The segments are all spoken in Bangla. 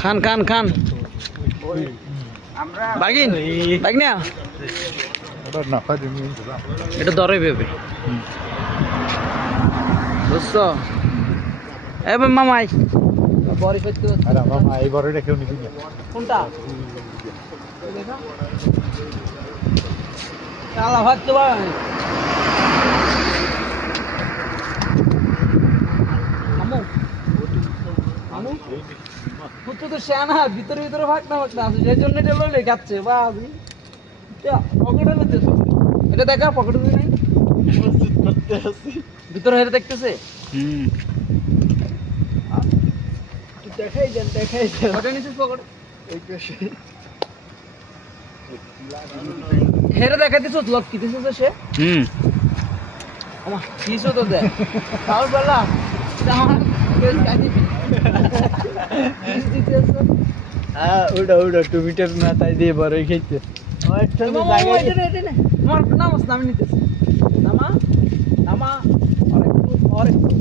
খান খান খান বাগিন বাগিনা এটা দরে ভেবে বুঝছো এবার মামাই বড়ি করতে আরে মামা এই বড়টা কেউ নিবি না কোনটা কালা ভাত তো ভাই আমু আমু পুত্র তো শ্যানা ভিতরে ভিতরে ভাগ না আছে সেই জন্য এটা লইলে খাচ্ছে বাবি পকেটে লইতেছ এটা দেখা পকেটে দিই নাই করতে আছে ভিতরে হেরে দেখতেছে দেখাই দেন পকেটে নিছিস পকেটে এই পেশে হেরে দেখাই দিছ লক কি দিছিস সে আমা কিছো তো দে তাও বলা আমার কেস কাটি হ্যাঁ ওটা টুবিটার না তাই দিয়ে বড় খেতে আমার নাম নামি নিতেছে নামা নামা আরেকটু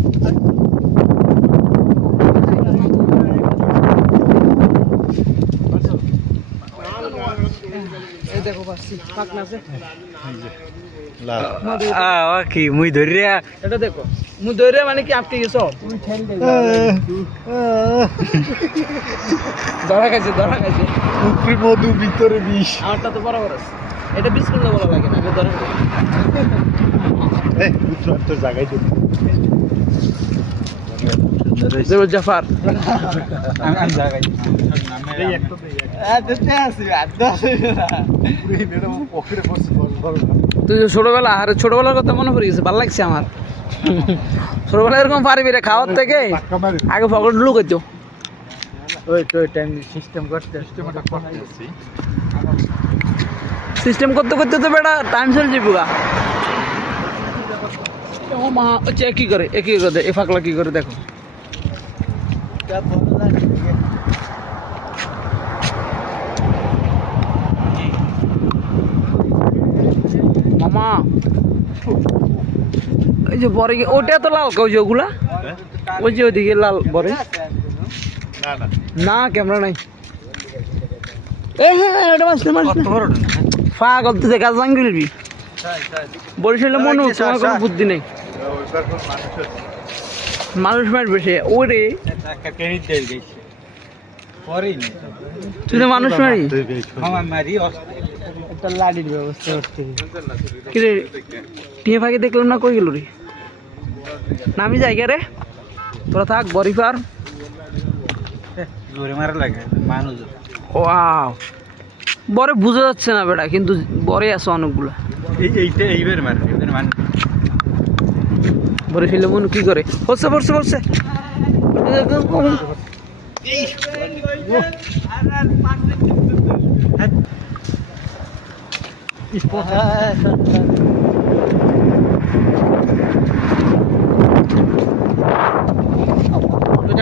এই দেখো পাচ্ছি পাক না আছে কি মুই ধরিয়া এটা দেখো মুই ধরে মানে কি আপকে গেছো তুমি ঠেল দে ধরা খাইছে উপরি মধু ভিতরে বিষ আমারটা তো বরাবর আছে এটা বিস্কুট না বলা লাগে না এটা ধরে এই উত্তর তো জায়গায় দিই জেবুল জাফর আমি জায়গায় এই একটা আদতে আছে আদতে পুরো নেড়ে পকেটে পড়ছে বড় তুই ছোটবেলার কথা মনে পড়ে গেছে ভালো লাগছে আমার ছোটবেলায় এরকম পারবি রে খাওয়ার থেকে আগে পকেট লুকাইতো ওই তো টাইম সিস্টেম করতেছি সিস্টেম করতে করতে তো বেটা টাইম চলে যাবো গা ও মা আচ্ছা কি করে এ ফাকলা কি করে দেখো মামা ওই যে বরে ওটা তো লাল কাউ যে ওগুলা ওই যে ওইদিকে লাল বরে না ক্যামেরা নাই পাগল তুই দেখা যান গেলবি বরিশালে মনে হচ্ছে আমার কোনো বুদ্ধি নেই মানুষ মারবে সে ওরে তুই তো মানুষ মারি একটা লাডির ব্যবস্থা করতে কি রে টিয়ে ফাঁকে দেখলাম না কই গেল রে নামি জায়গা রে তোরা থাক বরি পার জোরে মারা লাগে মানুষ ওয়াও বরে বুঝা যাচ্ছে না বেটা কিন্তু বরে আছে অনেকগুলা এইবার মারে বরে ফেলে মনে কি করে পড়ছে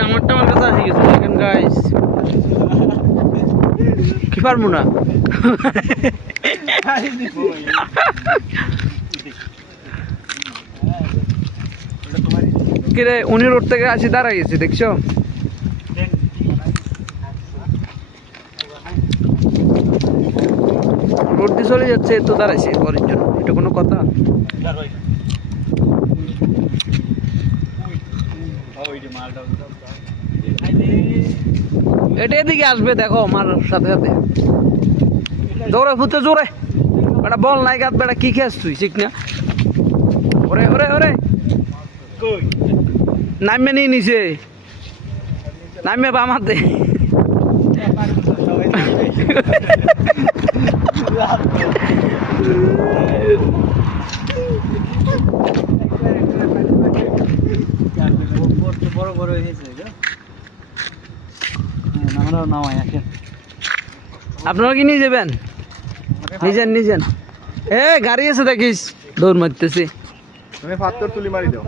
আমারটা আমার কাছে আসে গেছে দেখেন গাইস কি পারবো না কিরে উনি রোড থেকে আসি দাঁড়াই গেছি দেখছো রোড দিয়ে চলে যাচ্ছে তো দাঁড়াইছে পরের জন্য এটা কোনো কথা এটা এদিকে আসবে দেখো আমার সাথে দৌড়ে ফুটে জোরে বেটা বল নাই গাত বেটা কি খেয়েছ তুই শিখ না ওরে নামে নিয়ে নিছে নামে বামাতে বড় হয়েছে আপনারা কি নিয়ে যাবেন নিজেন গাড়ি আছে দেখিস দৌড় মারতেছে তুমি পাথর তুলি মারি দাও